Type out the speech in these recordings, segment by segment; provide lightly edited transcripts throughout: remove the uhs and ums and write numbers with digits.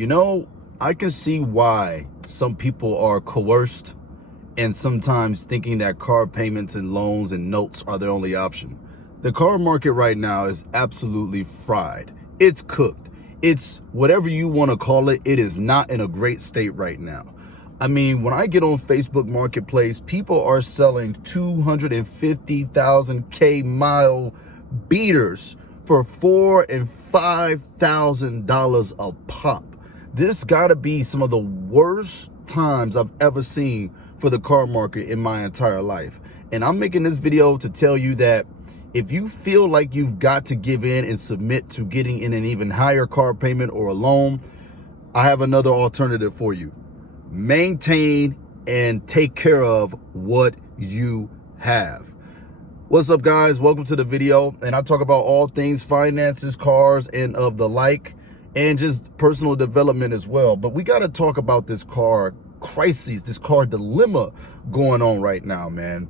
You know, I can see why some people are coerced and sometimes thinking that car payments and loans and notes are their only option. The car market right now is absolutely fried. It's cooked. It's whatever you want to call it. It is not in a great state right now. I mean, when I get on Facebook Marketplace, people are selling 250,000 mile beaters for $4,000 and $5,000 a pop. This gotta be some of the worst times I've ever seen for the car market in my entire life. And I'm making this video to tell you that if you feel like you've got to give in and submit to getting in an even higher car payment or a loan, I have another alternative for you. Maintain and take care of what you have. What's up, guys? Welcome to the video. And I talk about all things finances, cars, and of the like, and just personal development as well. But we got to talk about this car crisis, this car dilemma going on right now, man.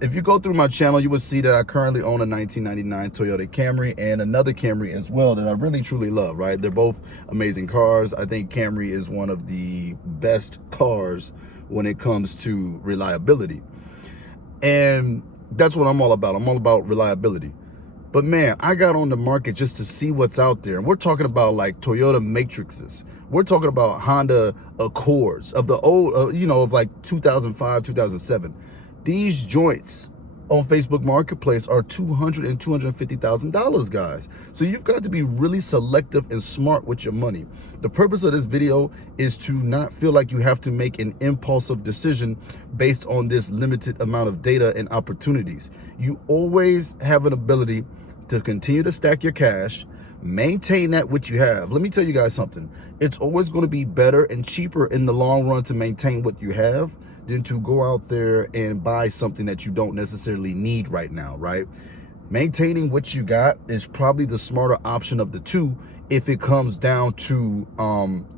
If you go through my channel, you will see that I currently own a 1999 Toyota Camry and another Camry as well that I really truly love, right? They're both amazing cars. I think Camry is one of the best cars when it comes to reliability. And that's what I'm all about. I'm all about reliability. But man, I got on the market just to see what's out there. And we're talking about like Toyota Matrixes. We're talking about Honda Accords of the old, of like 2005, 2007. These joints on Facebook Marketplace are $200,000 and $250,000, guys. So you've got to be really selective and smart with your money. The purpose of this video is to not feel like you have to make an impulsive decision based on this limited amount of data and opportunities. You always have an ability to continue to stack your cash, maintain that which you have. Let me tell you guys something. It's always going to be better and cheaper in the long run to maintain what you have than to go out there and buy something that you don't necessarily need right now, right? Maintaining what you got is probably the smarter option of the two if it comes down to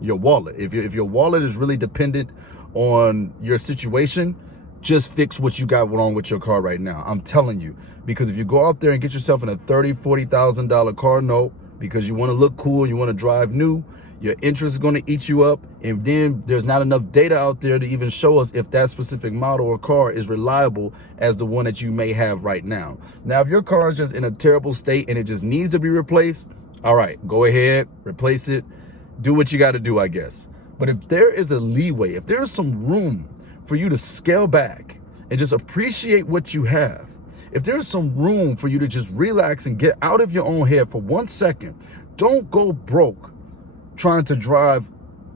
your wallet. If your wallet is really dependent on your situation, just fix what you got wrong with your car right now. I'm telling you, because if you go out there and get yourself in a $30,000, $40,000 car note because you want to look cool, you want to drive new, your interest is going to eat you up, and then there's not enough data out there to even show us if that specific model or car is reliable as the one that you may have right now. Now, if your car is just in a terrible state and it just needs to be replaced, all right, go ahead, replace it, do what you got to do, I guess. But if there is a leeway, if there is some room for you to scale back and just appreciate what you have, if there's some room for you to just relax and get out of your own head for 1 second, don't go broke trying to drive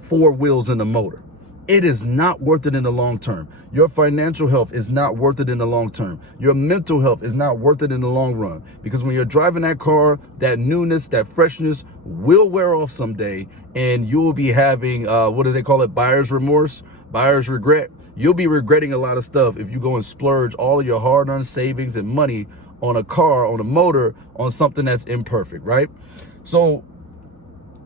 four wheels in the motor. It is not worth it in the long term. Your financial health is not worth it in the long term. Your mental health is not worth it in the long run, because when you're driving that car, that newness, that freshness will wear off someday, and you'll be having, what do they call it? Buyer's remorse, buyer's regret. You'll be regretting a lot of stuff if you go and splurge all of your hard-earned savings and money on a car, on a motor, on something that's imperfect, right? So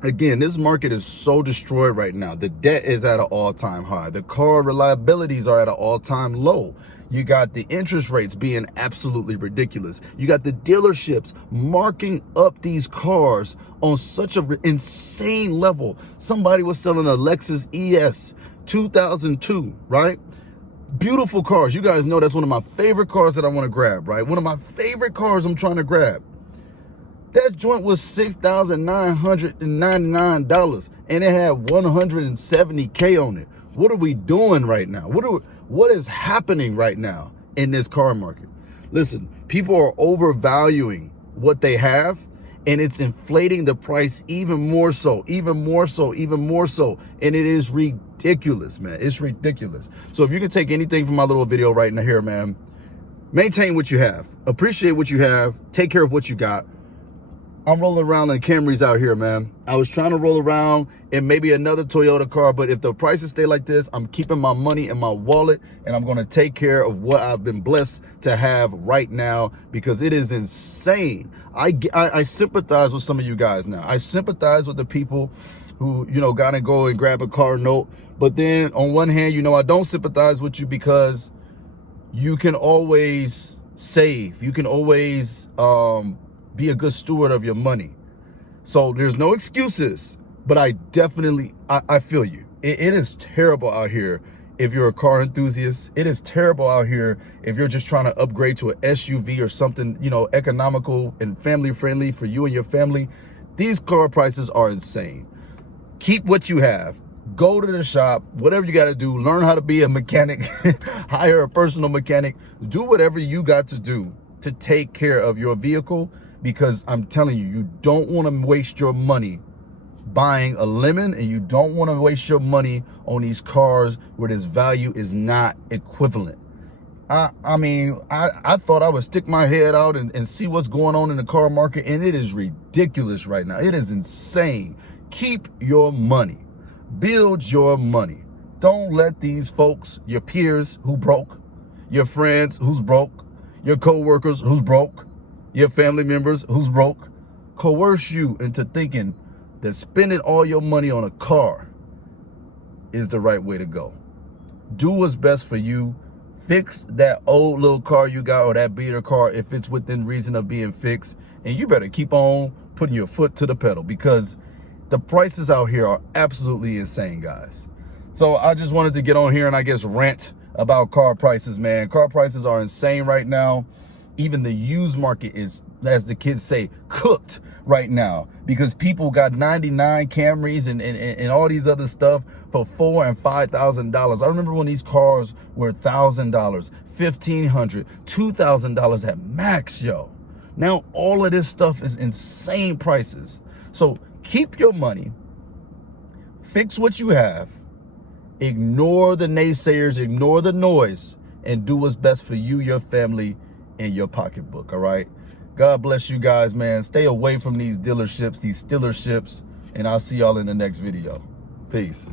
again, this market is so destroyed right now. The debt is at an all-time high. The car reliabilities are at an all-time low. You got the interest rates being absolutely ridiculous. You got the dealerships marking up these cars on such an insane level. Somebody was selling a Lexus ES 2002, right? Beautiful cars. You guys know that's one of my favorite cars that I want to grab, right? One of my favorite cars I'm trying to grab. That joint was $6,999 and it had 170K on it. What are we doing right now? What is happening right now in this car market? Listen, people are overvaluing what they have, and it's inflating the price even more so. And it is ridiculous, man. It's ridiculous. So if you can take anything from my little video right now here, man, maintain what you have, appreciate what you have, take care of what you got. I'm rolling around in Camrys out here, man. I was trying to roll around in maybe another Toyota car, but if the prices stay like this, I'm keeping my money in my wallet, and I'm going to take care of what I've been blessed to have right now, because it is insane. I sympathize with some of you guys now. I sympathize with the people who, got to go and grab a car note. But then on one hand, I don't sympathize with you, because you can always save. You can always, be a good steward of your money. So there's no excuses, But I definitely, I feel you. It is terrible out here if you're a car enthusiast. It is terrible out here if you're just trying to upgrade to an SUV or something, you know, economical and family friendly for you and your family. These car prices are insane. Keep what you have. Go to the shop, whatever you got to do, learn how to be a mechanic, hire a personal mechanic, do whatever you got to do to take care of your vehicle, because I'm telling you, you don't want to waste your money buying a lemon, and you don't want to waste your money on these cars where this value is not equivalent. I mean, I thought I would stick my head out and see what's going on in the car market, and it is ridiculous right now. It is insane. Keep your money. Build your money. Don't let these folks, your peers who broke, your friends who's broke, your co-workers who's broke, your family members who's broke, coerce you into thinking that spending all your money on a car is the right way to go. Do what's best for you. Fix that old little car you got, or that beater car, if it's within reason of being fixed. And you better keep on putting your foot to the pedal, because the prices out here are absolutely insane, guys. So I just wanted to get on here and I guess rant about car prices, man. Car prices are insane right now. Even the used market is, as the kids say, cooked right now, because people got 99 Camrys and all these other stuff for $4,000 and $5,000. I remember when these cars were $1,000, $1,500, $2,000 at max, yo. Now all of this stuff is insane prices. So keep your money, fix what you have, ignore the naysayers, ignore the noise, and do what's best for you, your family, and your pocketbook, all right? God bless you guys, man. Stay away from these dealerships, these stealerships, and I'll see y'all in the next video. Peace.